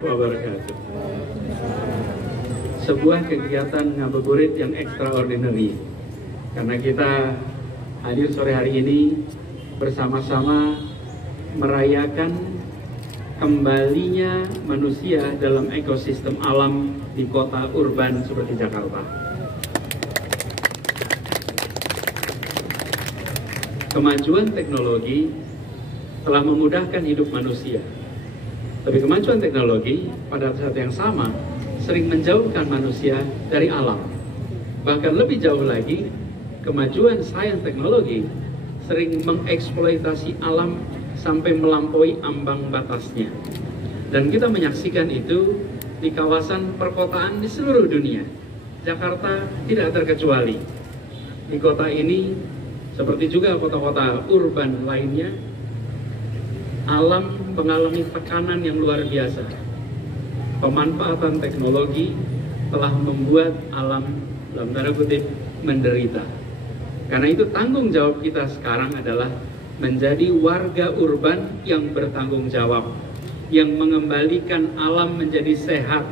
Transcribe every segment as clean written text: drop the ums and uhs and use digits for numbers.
Wabarakatuh. Sebuah kegiatan ngabuburit yang extraordinary, karena kita hadir sore hari ini bersama-sama merayakan kembalinya manusia dalam ekosistem alam di kota urban seperti Jakarta. Kemajuan teknologi telah memudahkan hidup manusia. Tapi kemajuan teknologi pada saat yang sama sering menjauhkan manusia dari alam. Bahkan lebih jauh lagi, kemajuan sains teknologi sering mengeksploitasi alam sampai melampaui ambang batasnya. Dan kita menyaksikan itu di kawasan perkotaan di seluruh dunia. Jakarta tidak terkecuali. Di kota ini, seperti juga kota-kota urban lainnya, alam mengalami tekanan yang luar biasa. Pemanfaatan teknologi telah membuat alam dalam tanda kutip menderita. Karena itu tanggung jawab kita sekarang adalah menjadi warga urban yang bertanggung jawab, yang mengembalikan alam menjadi sehat,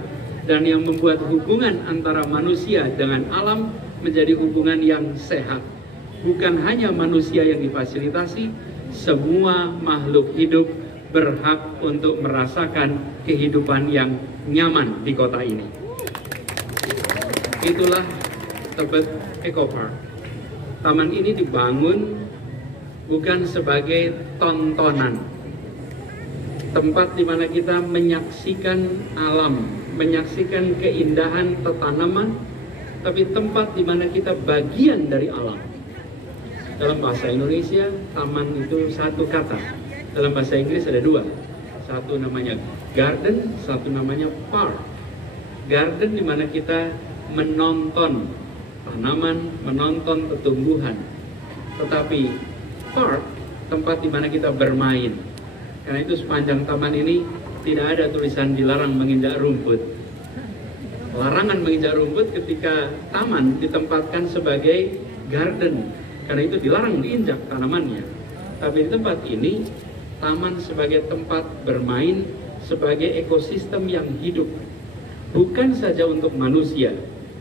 dan yang membuat hubungan antara manusia dengan alam menjadi hubungan yang sehat. Bukan hanya manusia yang difasilitasi, semua makhluk hidup berhak untuk merasakan kehidupan yang nyaman di kota ini. Itulah Tebet Eco Park. Taman ini dibangun bukan sebagai tontonan, tempat di mana kita menyaksikan alam, menyaksikan keindahan tanaman, tapi tempat di mana kita bagian dari alam. Dalam bahasa Indonesia, taman itu satu kata. Dalam bahasa Inggris ada dua. Satu namanya garden, satu namanya park. Garden di mana kita menonton tanaman, menonton tumbuhan. Tetapi park, tempat di mana kita bermain. Karena itu sepanjang taman ini tidak ada tulisan dilarang menginjak rumput. Larangan menginjak rumput ketika taman ditempatkan sebagai garden. Karena itu dilarang diinjak tanamannya. Tapi di tempat ini, taman sebagai tempat bermain, sebagai ekosistem yang hidup. Bukan saja untuk manusia,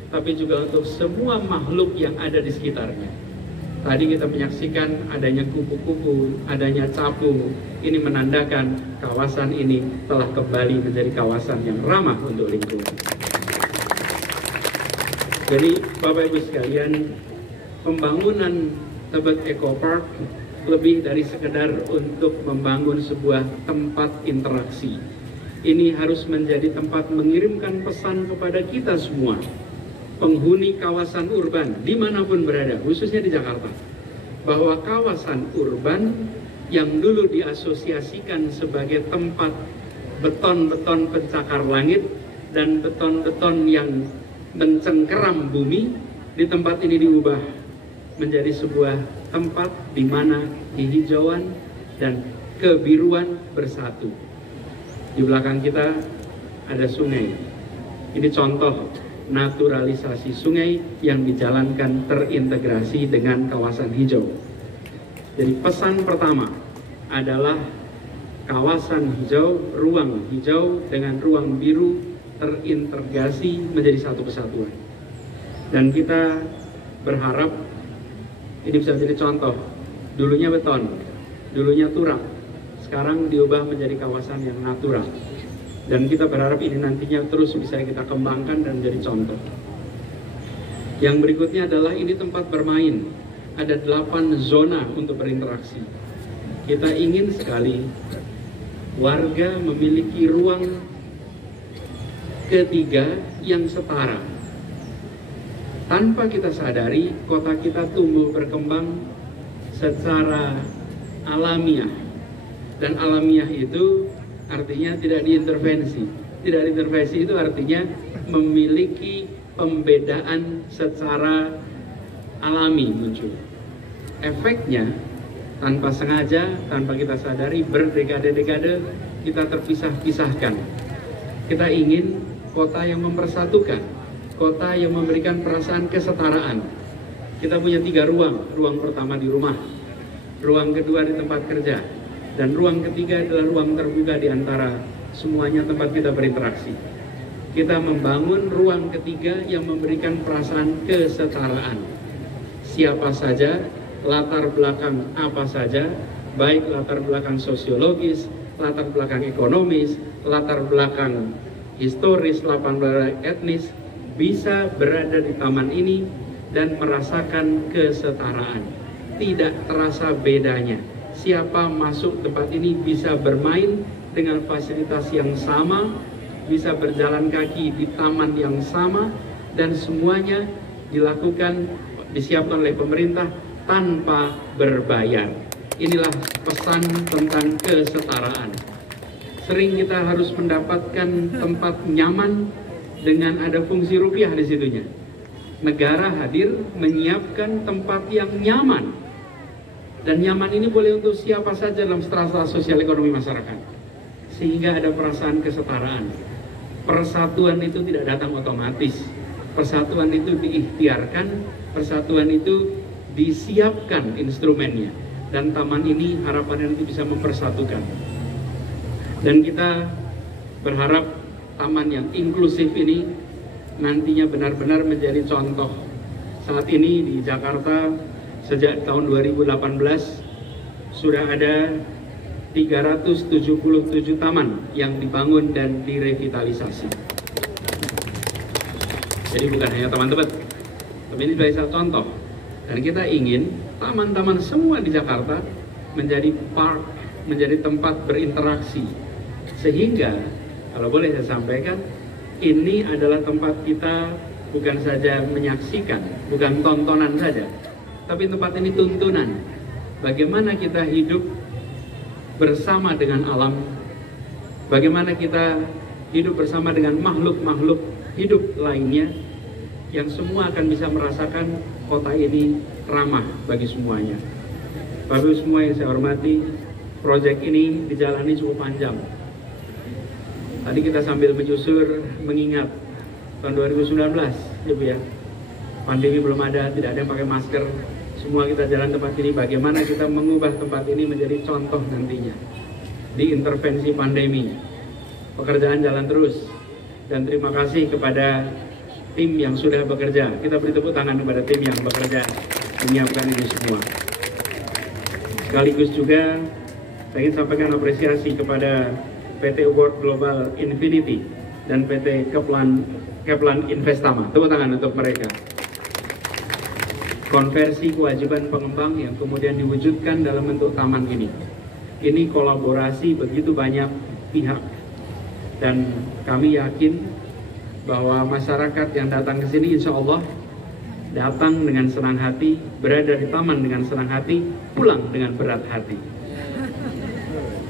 tapi juga untuk semua makhluk yang ada di sekitarnya. Tadi kita menyaksikan adanya kupu-kupu, adanya capung. Ini menandakan kawasan ini telah kembali menjadi kawasan yang ramah untuk lingkungan. Jadi Bapak Ibu sekalian, pembangunan Tebet Eco Park lebih dari sekedar untuk membangun sebuah tempat interaksi. Ini harus menjadi tempat mengirimkan pesan kepada kita semua, penghuni kawasan urban dimanapun berada, khususnya di Jakarta, bahwa kawasan urban yang dulu diasosiasikan sebagai tempat beton-beton pencakar langit dan beton-beton yang mencengkeram bumi, di tempat ini diubah menjadi sebuah tempat di mana kehijauan dan kebiruan bersatu. Di belakang kita ada sungai. Ini contoh naturalisasi sungai yang dijalankan terintegrasi dengan kawasan hijau. Jadi pesan pertama adalah kawasan hijau, ruang hijau dengan ruang biru terintegrasi menjadi satu kesatuan. Dan kita berharap ini bisa jadi contoh. Dulunya beton, dulunya turap, sekarang diubah menjadi kawasan yang natural. Dan kita berharap ini nantinya terus bisa kita kembangkan dan menjadi contoh. Yang berikutnya adalah ini tempat bermain. Ada 8 zona untuk berinteraksi. Kita ingin sekali warga memiliki ruang ketiga yang setara. Tanpa kita sadari, kota kita tumbuh berkembang secara alamiah. Dan alamiah itu artinya tidak diintervensi. Tidak diintervensi itu artinya memiliki pembedaan secara alami muncul. Efeknya, tanpa sengaja, tanpa kita sadari, berdekade-dekade kita terpisah-pisahkan. Kita ingin kota yang mempersatukan, kota yang memberikan perasaan kesetaraan. Kita punya 3 ruang. Ruang pertama di rumah, ruang kedua di tempat kerja, dan ruang ketiga adalah ruang terbuka di antara semuanya tempat kita berinteraksi. Kita membangun ruang ketiga yang memberikan perasaan kesetaraan. Siapa saja, latar belakang apa saja, baik latar belakang sosiologis, latar belakang ekonomis, latar belakang historis, latar belakang etnis, bisa berada di taman ini dan merasakan kesetaraan. Tidak terasa bedanya. Siapa masuk tempat ini bisa bermain dengan fasilitas yang sama, bisa berjalan kaki di taman yang sama, dan semuanya disiapkan oleh pemerintah tanpa berbayar. Inilah pesan tentang kesetaraan. Sering kita harus mendapatkan tempat nyaman dengan ada fungsi rupiah di situnya. Negara hadir menyiapkan tempat yang nyaman. Dan nyaman ini boleh untuk siapa saja dalam strata sosial ekonomi masyarakat. Sehingga ada perasaan kesetaraan. Persatuan itu tidak datang otomatis. Persatuan itu diikhtiarkan, persatuan itu disiapkan instrumennya. Dan taman ini harapannya itu bisa mempersatukan. Dan kita berharap taman yang inklusif ini nantinya benar-benar menjadi contoh. Saat ini di Jakarta sejak tahun 2018 sudah ada 377 taman yang dibangun dan direvitalisasi. Jadi bukan hanya taman tebet, tapi ini sebagai satu contoh. Dan kita ingin taman-taman semua di Jakarta menjadi park, menjadi tempat berinteraksi. Sehingga, kalau boleh saya sampaikan, ini adalah tempat kita bukan saja menyaksikan, bukan tontonan saja, tapi tempat ini tuntunan. Bagaimana kita hidup bersama dengan alam, bagaimana kita hidup bersama dengan makhluk-makhluk hidup lainnya, yang semua akan bisa merasakan kota ini ramah bagi semuanya. Bapak Ibu semua yang saya hormati, proyek ini dijalani cukup panjang. Tadi kita sambil menyusur mengingat tahun 2019, Ibu ya, pandemi belum ada, tidak ada yang pakai masker. Semua kita jalan tempat ini, bagaimana kita mengubah tempat ini menjadi contoh nantinya di intervensi pandemi. Pekerjaan jalan terus, dan terima kasih kepada tim yang sudah bekerja. Kita beri tepuk tangan kepada tim yang bekerja menyiapkan ini semua. Sekaligus juga saya ingin sampaikan apresiasi kepada PT World Global Infinity dan PT Keplan Investama. Tepuk tangan untuk mereka. Konversi kewajiban pengembang yang kemudian diwujudkan dalam bentuk taman ini. Ini kolaborasi begitu banyak pihak, dan kami yakin bahwa masyarakat yang datang ke sini insya Allah datang dengan senang hati, berada di taman dengan senang hati, pulang dengan berat hati.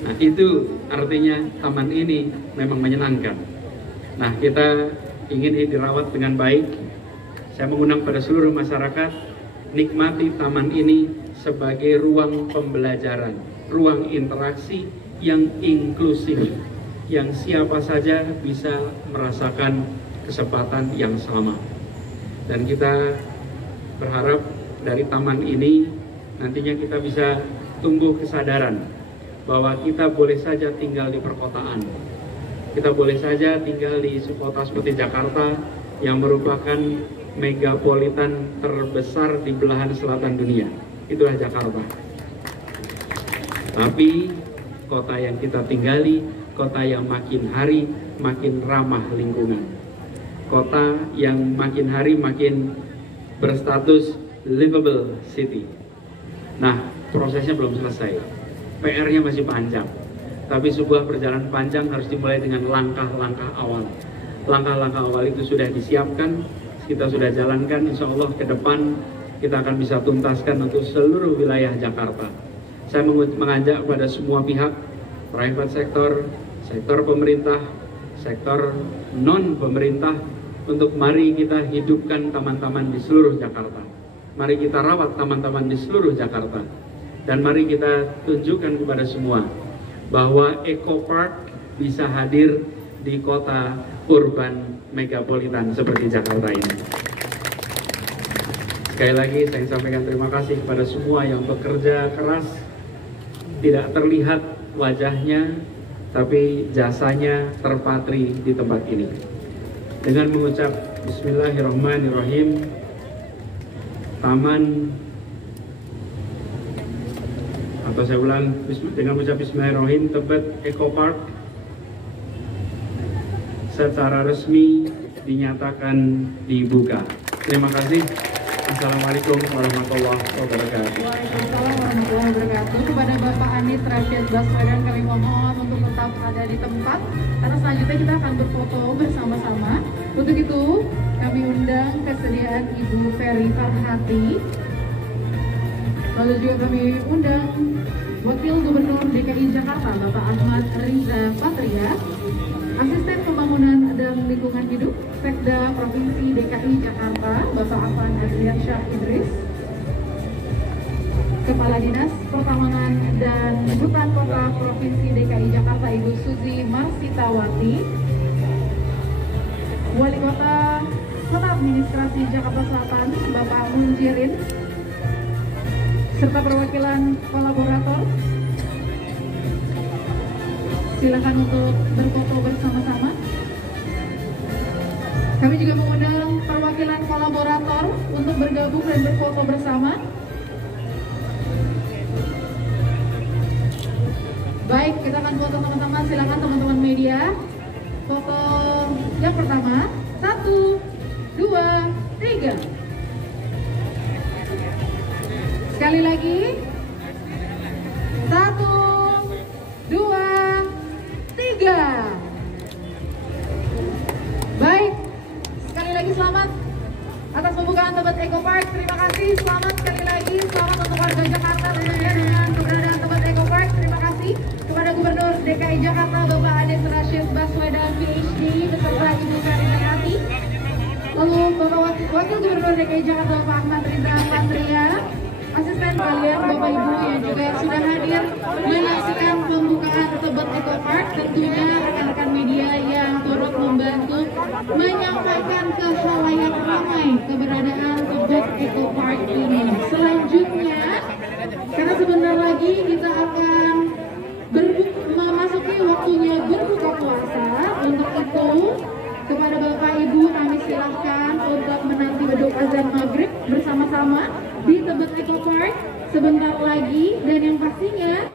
Nah, itu artinya taman ini memang menyenangkan. Nah, kita ingin ini dirawat dengan baik. Saya mengundang pada seluruh masyarakat, nikmati taman ini sebagai ruang pembelajaran, ruang interaksi yang inklusif, yang siapa saja bisa merasakan kesempatan yang sama. Dan kita berharap dari taman ini nantinya kita bisa tumbuh kesadaran bahwa kita boleh saja tinggal di perkotaan, kita boleh saja tinggal di kota seperti Jakarta yang merupakan megapolitan terbesar di belahan selatan dunia. Itulah Jakarta. Tapi kota yang kita tinggali, kota yang makin hari makin ramah lingkungan, kota yang makin hari makin berstatus livable city. Nah, prosesnya belum selesai, PR-nya masih panjang. Tapi sebuah perjalanan panjang harus dimulai dengan langkah-langkah awal. Langkah-langkah awal itu sudah disiapkan, kita sudah jalankan. Insya Allah ke depan kita akan bisa tuntaskan untuk seluruh wilayah Jakarta. Saya mengajak kepada semua pihak, private sector, sektor pemerintah, sektor non-pemerintah, untuk mari kita hidupkan taman-taman di seluruh Jakarta. Mari kita rawat taman-taman di seluruh Jakarta. Dan mari kita tunjukkan kepada semua bahwa Eco Park bisa hadir di kota urban megapolitan seperti Jakarta ini. Sekali lagi saya sampaikan terima kasih kepada semua yang bekerja keras. Tidak terlihat wajahnya, tapi jasanya terpatri di tempat ini. Dengan mengucap Bismillahirrahmanirrahim, Taman, atau saya ulang, dengan mengucap Bismillahirrahmanirrahim, Tebet Eco Park secara resmi dinyatakan dibuka. Terima kasih. Assalamualaikum warahmatullahi wabarakatuh. Waalaikumsalam warahmatullahi wabarakatuh. Kepada Bapak Anies Rashid Baswedan kami mohon untuk tetap ada di tempat, karena selanjutnya kita akan berfoto bersama-sama. Untuk itu kami undang kesediaan Ibu Ferry Farhati. Lalu juga kami undang Wakil Gubernur DKI Jakarta Bapak Ahmad Riza Patria, Asisten Pembangunan dan Lingkungan Hidup Sekda Provinsi DKI Jakarta Bapak Afan Adriansyah Idris, Kepala Dinas Pertamanan dan Hutan Kota Provinsi DKI Jakarta Ibu Suzi Marsitawati, Wali Kota Kota Administrasi Jakarta Selatan Bapak Munjirin, serta perwakilan kolaborator. Silakan untuk berfoto bersama-sama. Kami juga mengundang perwakilan kolaborator untuk bergabung dan berfoto bersama. Baik, kita akan foto teman-teman. Silakan teman-teman media. Foto yang pertama, 1, 2, 3. Sekali lagi, 1, 2, 3. Baik, sekali lagi selamat atas pembukaan Tebet Eco Park. Terima kasih, selamat sekali lagi, selamat untuk warga Jakarta dengan keberadaan Tebet Eco Park. Terima kasih kepada Gubernur DKI Jakarta Bapak Anies Rashid Baswedan PhD beserta Ibu Ferry Farhati. Lalu Bapak Wakil Gubernur DKI Jakarta Bapak Ahmad Riza Patria, asisten kalian Bapak Ibu yang juga sudah hadir menyaksikan pembukaan Tebet Eco Park, tentunya rekan-rekan media yang turut membantu menyampaikan ke khalayak ramai keberadaan Tebet Eco Park ini. Selanjutnya, karena sebentar lagi kita akan memasuki waktunya berbuka puasa, untuk itu kepada Bapak Ibu kami silahkan untuk menanti beduk azan maghrib bersama-sama di Tebet Eco Park sebentar lagi, dan yang pastinya